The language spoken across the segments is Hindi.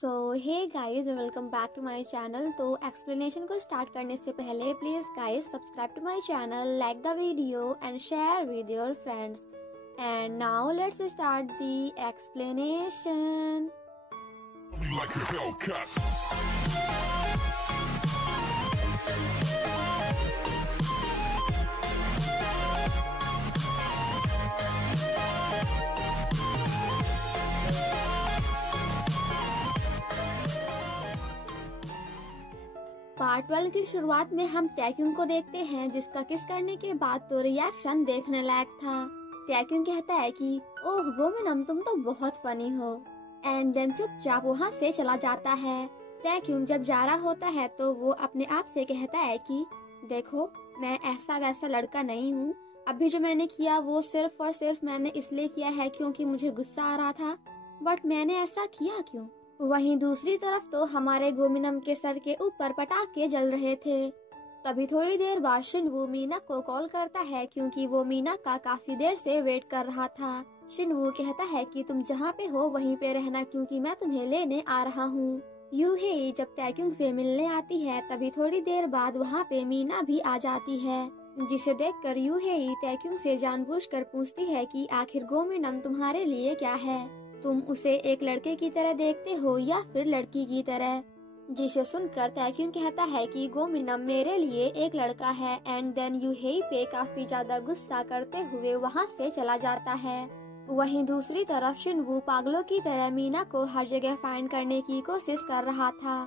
So hey guys, welcome back to my channel. तो एक्सप्लेनेशन को स्टार्ट करने से पहले please guys subscribe to my channel, like the video and share with your friends. And now let's start the explanation. Part 12 की शुरुआत में हम टैक्यूंग को देखते हैं, जिसका किस करने के बाद तो रिएक्शन देखने लायक था। टैक्यूंग कहता है कि ओह गोमिनम, तुम तो बहुत फनी हो, एंड देन चुपचाप वहाँ से चला जाता है। टैक्यूंग जब जा रहा होता है तो वो अपने आप से कहता है कि देखो, मैं ऐसा वैसा लड़का नहीं हूँ। अभी जो मैंने किया वो सिर्फ और सिर्फ मैंने इसलिए किया है क्योंकि मुझे गुस्सा आ रहा था, बट मैंने ऐसा किया क्यों? वहीं दूसरी तरफ तो हमारे गोमिनम के सर के ऊपर पटाखे जल रहे थे। तभी थोड़ी देर बाद शिनवू मीना को कॉल करता है क्योंकि वो मीना का काफी देर से वेट कर रहा था। शिनवू कहता है कि तुम जहाँ पे हो वहीं पे रहना क्योंकि मैं तुम्हें लेने आ रहा हूँ। यूहेई जब टैक्यूंग से मिलने आती है तभी थोड़ी देर बाद वहाँ पे मीना भी आ जाती है, जिसे देखकर यूहेई टैक्यूंग से जानबूझकर पूछती है कि आखिर गोमिनम तुम्हारे लिए क्या है? तुम उसे एक लड़के की तरह देखते हो या फिर लड़की की तरह? जिसे सुनकर टैक्यूंग कहता है कि गोमिनम मेरे लिए एक लड़का है, एंड देन यूहेई पे काफी ज्यादा गुस्सा करते हुए वहाँ से चला जाता है। वहीं दूसरी तरफ शिनवू पागलों की तरह मीना को हर जगह फाइंड करने की कोशिश कर रहा था।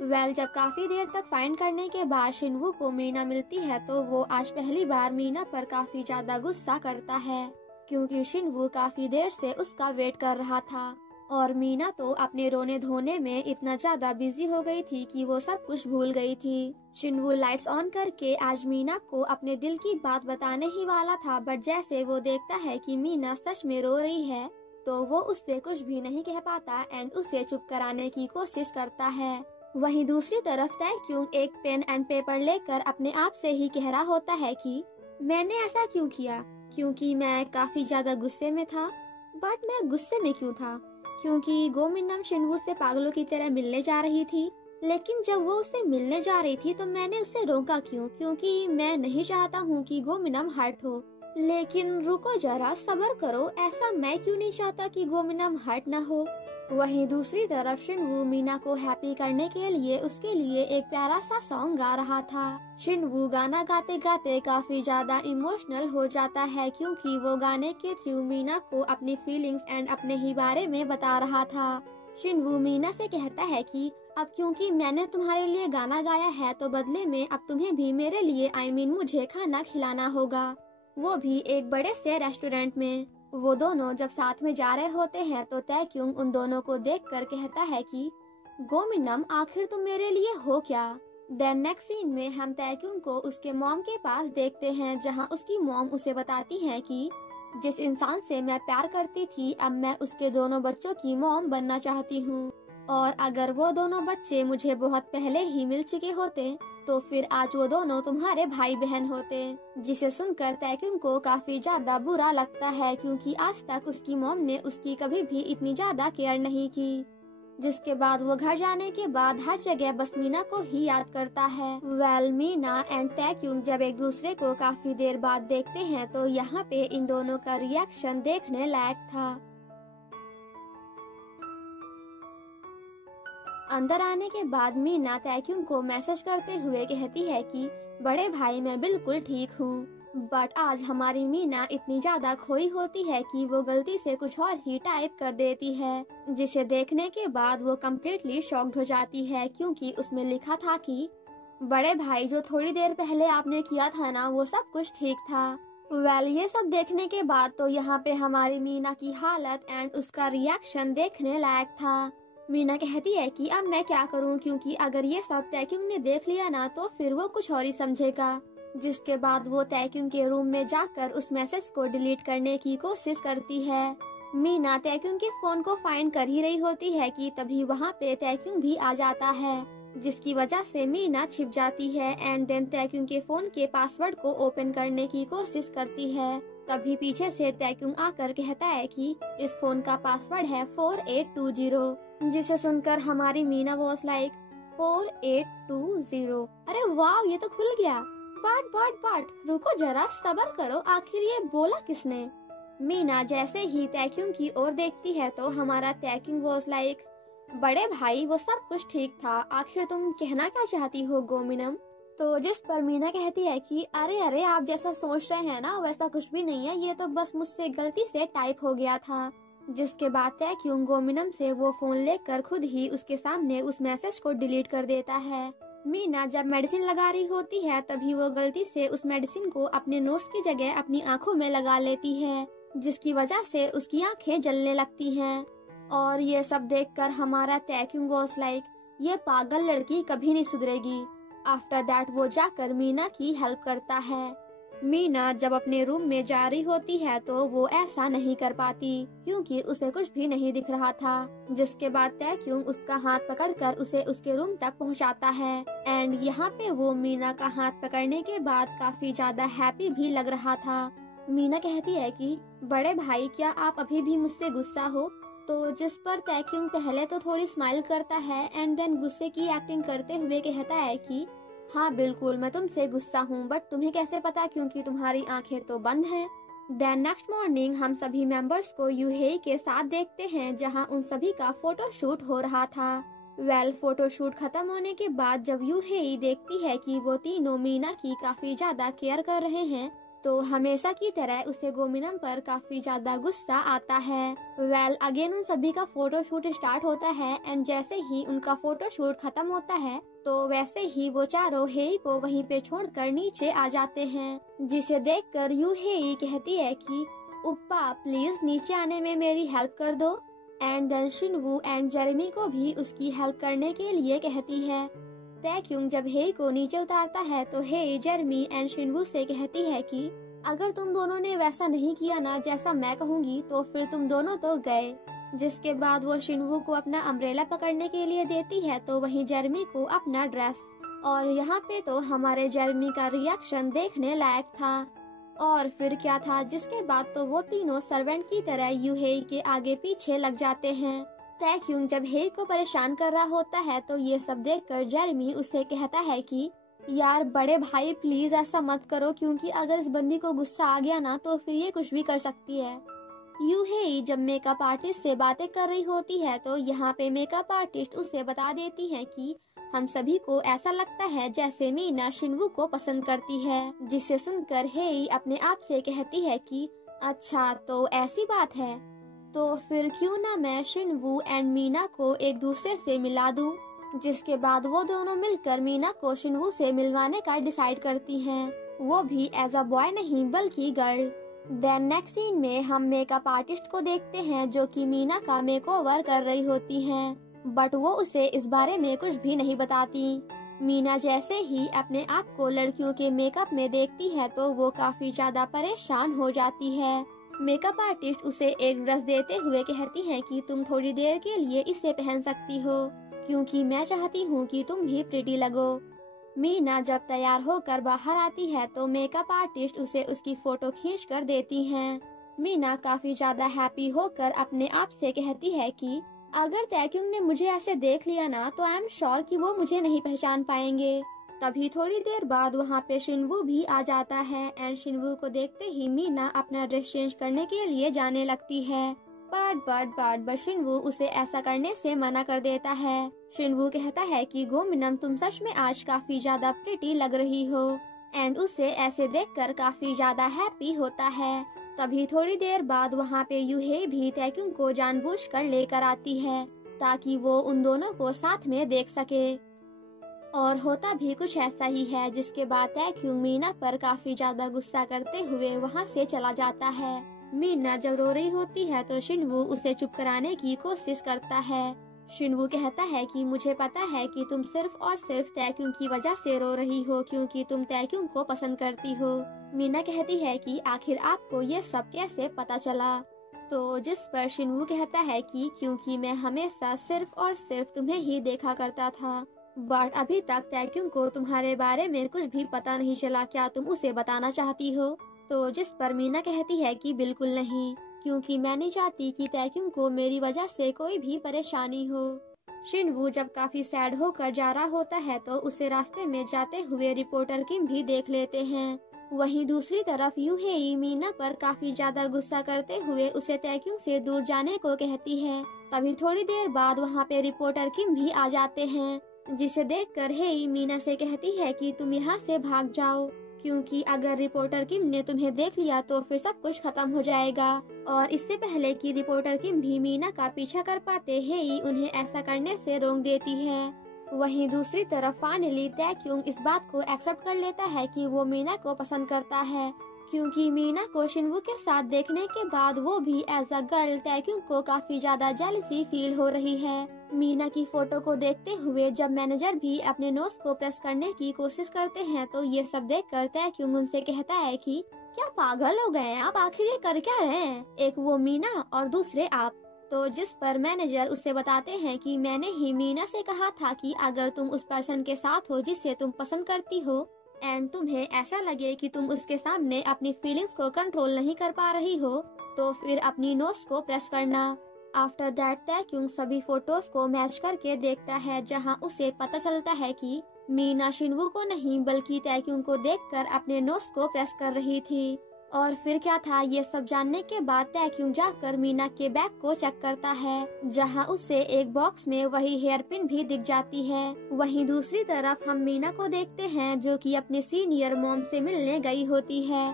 जब काफी देर तक फाइंड करने के बाद शिनवू को मीना मिलती है तो वो आज पहली बार मीना पर काफी ज्यादा गुस्सा करता है क्योंकि शिनवू काफी देर से उसका वेट कर रहा था और मीना तो अपने रोने धोने में इतना ज्यादा बिजी हो गई थी कि वो सब कुछ भूल गई थी। शिनवू लाइट्स ऑन करके आज मीना को अपने दिल की बात बताने ही वाला था, बट जैसे वो देखता है कि मीना सच में रो रही है तो वो उससे कुछ भी नहीं कह पाता एंड उसे चुप कराने की कोशिश करता है। वहीं दूसरी तरफ टैक्यूंग एक पेन एंड पेपर लेकर अपने आप से ही कह रहा होता है कि मैंने ऐसा क्यों किया, क्योंकि मैं काफी ज्यादा गुस्से में था। बट मैं गुस्से में क्यों था? क्योंकि गोमिनम शिनवू से पागलों की तरह मिलने जा रही थी, लेकिन जब वो उससे मिलने जा रही थी तो मैंने उसे रोका क्यों? क्योंकि मैं नहीं चाहता हूँ कि गोमिनम हर्ट हो। लेकिन रुको जरा, सब्र करो, ऐसा मैं क्यों नहीं चाहता कि गोमिनम हर्ट ना हो। वहीं दूसरी तरफ शिनवू मीना को हैप्पी करने के लिए उसके लिए एक प्यारा सा सॉन्ग गा रहा था। शिनवू गाना गाते गाते काफी ज्यादा इमोशनल हो जाता है क्योंकि वो गाने के थ्रू मीना को अपनी फीलिंग्स एंड अपने ही बारे में बता रहा था। शिनवू मीना से कहता है कि अब क्योंकि मैंने तुम्हारे लिए गाना गाया है तो बदले में अब तुम्हें भी मेरे लिए मुझे खाना खिलाना होगा, वो भी एक बड़े से रेस्टोरेंट में। वो दोनों जब साथ में जा रहे होते हैं तो टैक्यूंग उन दोनों को देखकर कहता है कि गोमिनम आखिर तुम मेरे लिए हो क्या? देन नेक्स्ट सीन में हम टैक्यूंग को उसके मॉम के पास देखते हैं, जहां उसकी मॉम उसे बताती है कि जिस इंसान से मैं प्यार करती थी अब मैं उसके दोनों बच्चों की मॉम बनना चाहती हूँ, और अगर वो दोनों बच्चे मुझे बहुत पहले ही मिल चुके होते तो फिर आज वो दोनों तुम्हारे भाई बहन होते। जिसे सुनकर टैक्यूंग को काफी ज्यादा बुरा लगता है क्योंकि आज तक उसकी मॉम ने उसकी कभी भी इतनी ज्यादा केयर नहीं की। जिसके बाद वो घर जाने के बाद हर जगह बस मीना को ही याद करता है। मीना एंड टैक्यूंग जब एक दूसरे को काफी देर बाद देखते हैं तो यहाँ पे इन दोनों का रिएक्शन देखने लायक था। अंदर आने के बाद मीना टैक्यूंग को मैसेज करते हुए कहती है कि बड़े भाई मैं बिल्कुल ठीक हूँ, बट आज हमारी मीना इतनी ज्यादा खोई होती है कि वो गलती से कुछ और ही टाइप कर देती है, जिसे देखने के बाद वो कम्प्लीटली शॉक्ड हो जाती है क्योंकि उसमें लिखा था कि बड़े भाई जो थोड़ी देर पहले आपने किया था ना वो सब कुछ ठीक था। ये सब देखने के बाद तो यहाँ पे हमारी मीना की हालत एंड उसका रिएक्शन देखने लायक था। मीना कहती है कि अब मैं क्या करूं क्योंकि अगर ये सब टैक्यूंग ने देख लिया ना तो फिर वो कुछ और ही समझेगा। जिसके बाद वो टैक्यूंग के रूम में जाकर उस मैसेज को डिलीट करने की कोशिश करती है। मीना टैक्यूंग के फोन को फाइंड कर ही रही होती है कि तभी वहाँ पे टैक्यूंग भी आ जाता है, जिसकी वजह से मीना छिप जाती है एंड देन टैक्यूंग के फोन के पासवर्ड को ओपन करने की कोशिश करती है। तभी पीछे से टैक्यूंग आकर कहता है कि इस फोन का पासवर्ड है 4820। जिसे सुनकर हमारी मीना वॉज लाइक 4820। अरे वाह, ये तो खुल गया। बट रुको जरा, सब्र करो, आखिर ये बोला किसने? मीना जैसे ही तैक्यूंग की ओर देखती है तो हमारा तैक्यूंग वॉज लाइक, बड़े भाई वो सब कुछ ठीक था, आखिर तुम कहना क्या चाहती हो गोमिनम? तो जिस पर मीना कहती है कि अरे आप जैसा सोच रहे हैं ना वैसा कुछ भी नहीं है, ये तो बस मुझसे गलती से टाइप हो गया था। जिसके बाद तैक्यूंग गोमिनम से वो फोन लेकर खुद ही उसके सामने उस मैसेज को डिलीट कर देता है। मीना जब मेडिसिन लगा रही होती है तभी वो गलती से उस मेडिसिन को अपने नोज की जगह अपनी आंखों में लगा लेती है, जिसकी वजह से उसकी आंखें जलने लगती हैं। और ये सब देखकर हमारा तैक्यूंग वाज लाइक, ये पागल लड़की कभी नहीं सुधरेगी। आफ्टर दैट वो जाकर मीना की हेल्प करता है। मीना जब अपने रूम में जा रही होती है तो वो ऐसा नहीं कर पाती क्योंकि उसे कुछ भी नहीं दिख रहा था। जिसके बाद तैक्यूंग उसका हाथ पकड़कर उसे उसके रूम तक पहुंचाता है। एंड यहाँ पे वो मीना का हाथ पकड़ने के बाद काफी ज्यादा हैप्पी भी लग रहा था। मीना कहती है कि बड़े भाई क्या आप अभी भी मुझसे गुस्सा हो? तो जिस पर तैक्यूंग पहले तो थोड़ी स्माइल करता है एंड देन गुस्से की एक्टिंग करते हुए कहता है कि हाँ बिल्कुल मैं तुमसे गुस्सा हूँ, बट तुम्हें कैसे पता क्योंकि तुम्हारी आंखें तो बंद हैं। देन नेक्स्ट मॉर्निंग हम सभी मेंबर्स को यूहेई के साथ देखते हैं जहाँ उन सभी का फोटो शूट हो रहा था। फोटो शूट खत्म होने के बाद जब यूहेई देखती है कि वो तीनों मीना की काफी ज्यादा केयर कर रहे हैं तो हमेशा की तरह उसे गोमिनम पर काफी ज्यादा गुस्सा आता है। अगेन उन सभी का फोटो शूट स्टार्ट होता है एंड जैसे ही उनका फोटो शूट खत्म होता है तो वैसे ही वो चारों हेई को वहीं पे छोड़कर नीचे आ जाते हैं, जिसे देखकर यूहेई कहती है कि उप्पा प्लीज नीचे आने में मेरी हेल्प कर दो। एंड देन शिनवू एंड जेरेमी को भी उसकी हेल्प करने के लिए कहती है। तैक्यूंग जब हेई को नीचे उतारता है तो हेई जेरेमी एंड शिनवू से कहती है कि अगर तुम दोनों ने वैसा नहीं किया ना जैसा मैं कहूँगी तो फिर तुम दोनों तो गए। जिसके बाद वो शिनवू को अपना अम्ब्रेला पकड़ने के लिए देती है तो वहीं जेरेमी को अपना ड्रेस। और यहाँ पे तो हमारे जेरेमी का रिएक्शन देखने लायक था। और फिर क्या था, जिसके बाद तो वो तीनों सर्वेंट की तरह यूहेई के आगे पीछे लग जाते हैं। तैक्यूंग जब हेई को परेशान कर रहा होता है तो ये सब देखकर जेरेमी उसे कहता है कि यार बड़े भाई प्लीज ऐसा मत करो, क्योंकि अगर इस बंदी को गुस्सा आ गया ना तो फिर ये कुछ भी कर सकती है। यूहेई जब मेकअप आर्टिस्ट से बातें कर रही होती है तो यहाँ पे मेकअप आर्टिस्ट उसे बता देती है कि हम सभी को ऐसा लगता है जैसे मीना शिनवू को पसंद करती है। जिसे सुनकर हेई अपने आप से कहती है कि अच्छा तो ऐसी बात है, तो फिर क्यों ना मैं शिनवू एंड मीना को एक दूसरे से मिला दूं। जिसके बाद वो दोनों मिलकर मीना को शिनवू से मिलवाने का डिसाइड करती हैं, वो भी एज अ बॉय नहीं बल्कि गर्ल। देन नेक्स्ट सीन में हम मेकअप आर्टिस्ट को देखते हैं जो कि मीना का मेकओवर कर रही होती हैं, बट वो उसे इस बारे में कुछ भी नहीं बताती। मीना जैसे ही अपने आप को लड़कियों के मेकअप में देखती है तो वो काफी ज्यादा परेशान हो जाती है। मेकअप आर्टिस्ट उसे एक ड्रेस देते हुए कहती है कि तुम थोड़ी देर के लिए इसे पहन सकती हो क्योंकि मैं चाहती हूँ कि तुम भी प्रिटी लगो। मीना जब तैयार होकर बाहर आती है तो मेकअप आर्टिस्ट उसे उसकी फोटो खींच कर देती हैं। मीना काफी ज्यादा हैप्पी होकर अपने आप से कहती है कि अगर तैक्यूंग ने मुझे ऐसे देख लिया ना तो आई एम श्योर कि वो मुझे नहीं पहचान पाएंगे। तभी थोड़ी देर बाद वहाँ पे शिनवू भी आ जाता है एंड शिनवू को देखते ही मीना अपना ड्रेस चेंज करने के लिए जाने लगती है, बट शिनवू उसे ऐसा करने से मना कर देता है। शिनवू कहता है कि गोमिनम तुम सच में आज काफी ज्यादा प्रिटी लग रही हो एंड उसे ऐसे देखकर काफी ज्यादा हैप्पी होता है। तभी थोड़ी देर बाद वहाँ पे यूहेई भी तैक्यूंग को जानबूझकर लेकर आती है ताकि वो उन दोनों को साथ में देख सके। और होता भी कुछ ऐसा ही है। जिसके बाद तैक्यूंग मीना पर काफी ज्यादा गुस्सा करते हुए वहाँ से चला जाता है। मीना जब रो रही होती है तो शिनवू उसे चुप कराने की कोशिश करता है। शिनवू कहता है कि मुझे पता है कि तुम सिर्फ और सिर्फ तैक्यूंग की वजह से रो रही हो क्योंकि तुम तैक्यूंग को पसंद करती हो। मीना कहती है कि आखिर आपको ये सब कैसे पता चला। तो जिस पर शिनवू कहता है कि क्योंकि मैं हमेशा सिर्फ और सिर्फ तुम्हें ही देखा करता था, बट अभी तक तैक्यूंग को तुम्हारे बारे में कुछ भी पता नहीं चला, क्या तुम उसे बताना चाहती हो। तो जिस पर मीना कहती है कि बिल्कुल नहीं, क्योंकि मैं नहीं चाहती कि तैक्युंग को मेरी वजह से कोई भी परेशानी हो। शिनवू जब काफी सैड होकर जा रहा होता है तो उसे रास्ते में जाते हुए रिपोर्टर किम भी देख लेते हैं। वहीं दूसरी तरफ यूहेई मीना पर काफी ज्यादा गुस्सा करते हुए उसे तैक्युंग से दूर जाने को कहती है। तभी थोड़ी देर बाद वहाँ पे रिपोर्टर किम भी आ जाते हैं, जिसे देखकर हेई मीना से कहती है कि तुम यहाँ से भाग जाओ, क्योंकि अगर रिपोर्टर किम ने तुम्हें देख लिया तो फिर सब कुछ खत्म हो जाएगा। और इससे पहले कि रिपोर्टर किम भी मीना का पीछा कर पाते हेई उन्हें ऐसा करने से रोक देती है। वहीं दूसरी तरफ फाइनली तैक्युंग इस बात को एक्सेप्ट कर लेता है कि वो मीना को पसंद करता है, क्योंकि मीना को शिनवू के साथ देखने के बाद वो भी एज अ गर्ल तैक्युंग को काफी ज्यादा जेलसी फील हो रही है। मीना की फोटो को देखते हुए जब मैनेजर भी अपने नोज को प्रेस करने की कोशिश करते हैं तो ये सब देखकर तैक्युंग उनसे कहता है कि क्या पागल हो गए आप, आखिर ये कर क्या रहे हैं, एक वो मीना और दूसरे आप। तो जिस पर मैनेजर उसे बताते हैं कि मैंने ही मीना से कहा था कि अगर तुम उस पर्सन के साथ हो जिसे तुम पसंद करती हो एंड तुम्हें ऐसा लगे कि तुम उसके सामने अपनी फीलिंग्स को कंट्रोल नहीं कर पा रही हो तो फिर अपनी नोज को प्रेस करना। आफ्टर दैट तैक्युंग सभी फोटोज को मैच करके देखता है, जहां उसे पता चलता है कि मीना शिनवू को नहीं बल्कि तैक्युंग को देखकर अपने नोज को प्रेस कर रही थी। और फिर क्या था ये सब जानने के बाद तैक्युंग जाकर मीना के बैग को चेक करता है, जहां उसे एक बॉक्स में वही हेयर पिन भी दिख जाती है। वहीं दूसरी तरफ हम मीना को देखते हैं जो कि अपने सीनियर मॉम से मिलने गई होती है।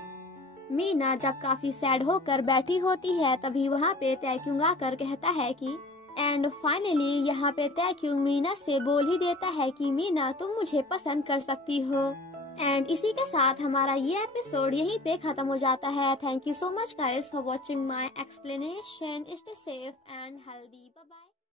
मीना जब काफी सैड होकर बैठी होती है तभी वहाँ पे तैक्युंग आकर कहता है कि एंड फाइनली यहाँ पे तैक्युंग मीना से बोल ही देता है कि मीना तुम मुझे पसंद कर सकती हो। एंड इसी के साथ हमारा ये एपिसोड यहीं पे खत्म हो जाता है। Thank you so much guys for watching my explanation. Stay safe and healthy. Bye bye.